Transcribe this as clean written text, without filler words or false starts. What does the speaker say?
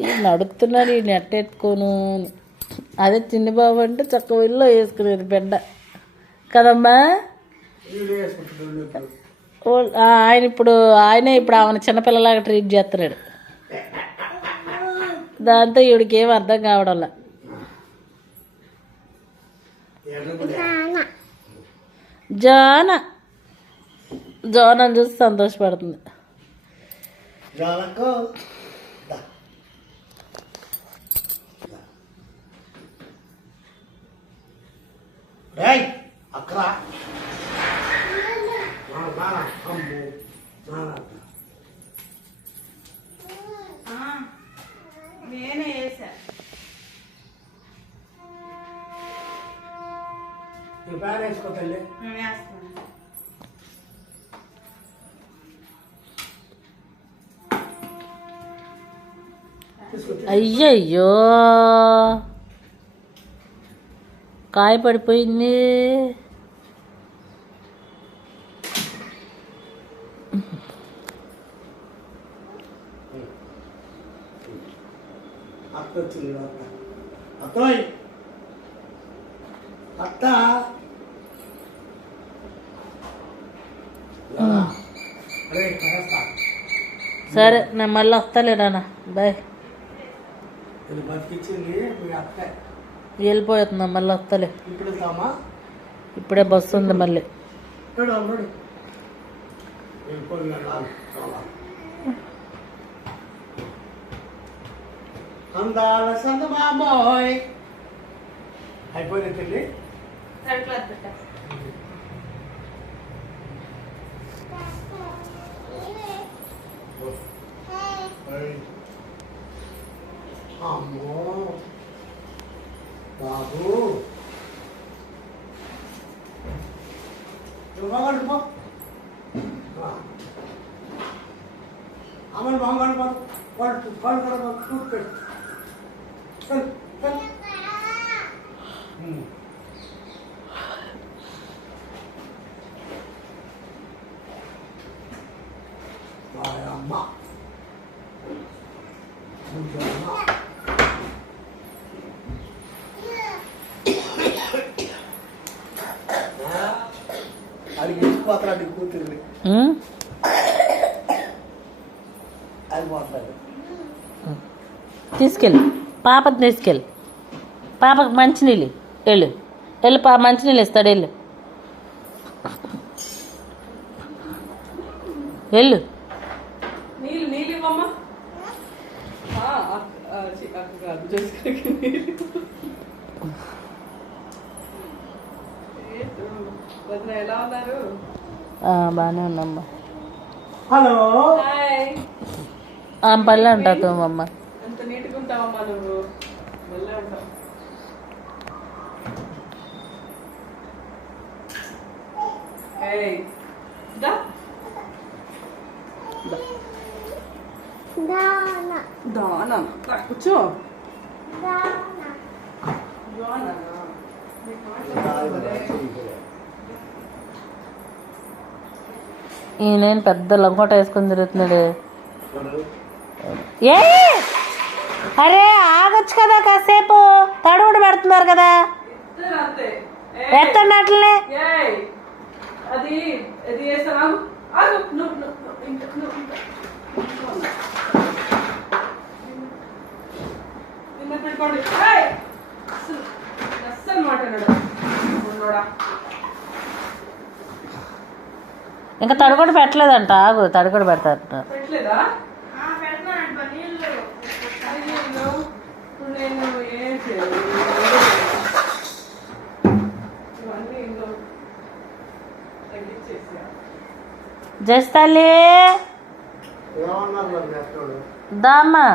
ఈయన అడుగుతున్నాడు, ఈ నెట్ ఎత్తుకోను. అదే చిన్ని బాబు అంటే చక్క ఇల్లు వేసుకునేది బిడ్డ కదమ్మా. ఆయనే ఇప్పుడు ఆమెను చిన్నపిల్లలాగా ట్రీట్ చేస్తున్నాడు. దాంతో ఈవిడికి ఏం అర్థం కావడంలా. జోనని చూసి సంతోషపడుతుంది. నేనే వేసా. వేసుకో తల్లి. అయ్యయ్యో కాయ పడిపోయింది. అత్త వచ్చింది. అత్తోయ్ అత్త సరే నేను మళ్ళీ వస్తాలేనా. బాయ్. బతికిచ్చింది మీ అత్త. వెళ్ళిపోతున్నా, మళ్ళీ వస్తలే. ఇప్పుడు వెళ్తామా? ఇప్పుడే బస్సు ఉంది మళ్ళీ. అందాల సంత బాబోయ్ అయిపోయింది తల్లి. అమ్మో బాబు బాగుండు. అమ్మని బాగుండు. వాడు కూడా కూర్చోడు. అమ్మ అది పోతాడు కూతురు. అది పోతాడు. తీసుకెళ్ళి పాపని తీసుకెళ్ళి. పాపకు మంచినీళ్ళు వెళ్ళు. మంచినీళ్ళు ఇస్తాడు. వెళ్ళు. నీళ్ళు ఇవ్వమ్మా. ఎలా ఉన్నారు? బాగానే ఉన్నామ్మా. హలో. పల్లె ఉంటావు అమ్మ. అంత నీట్గా ఉంటావమ్మా నువ్వు. వెళ్ళే ఉంటావు. దానా కూర్చో. ఈయన పెద్ద లంకోట వేసుకొని తిరుగుతున్నాడు. ఏ అరే ఆగొచ్చు కదా కాసేపు. తడుగుడు పెడుతున్నారు కదా, ఎత్తండి అట్లనే. అది వేస్తాను. పెట్టుకోండి. అస్సలు మాట్లాడాడు. ఇంకా తడుగుడు పెట్టలేదంట. ఆగు, తడుగుడు పెడతారంట. పెట్టలేదా? నేను ఏం చేయాలి? ఇవన్నీ ఇంట్లో తగ్గించేసా. జస్తాలి దామ్మా.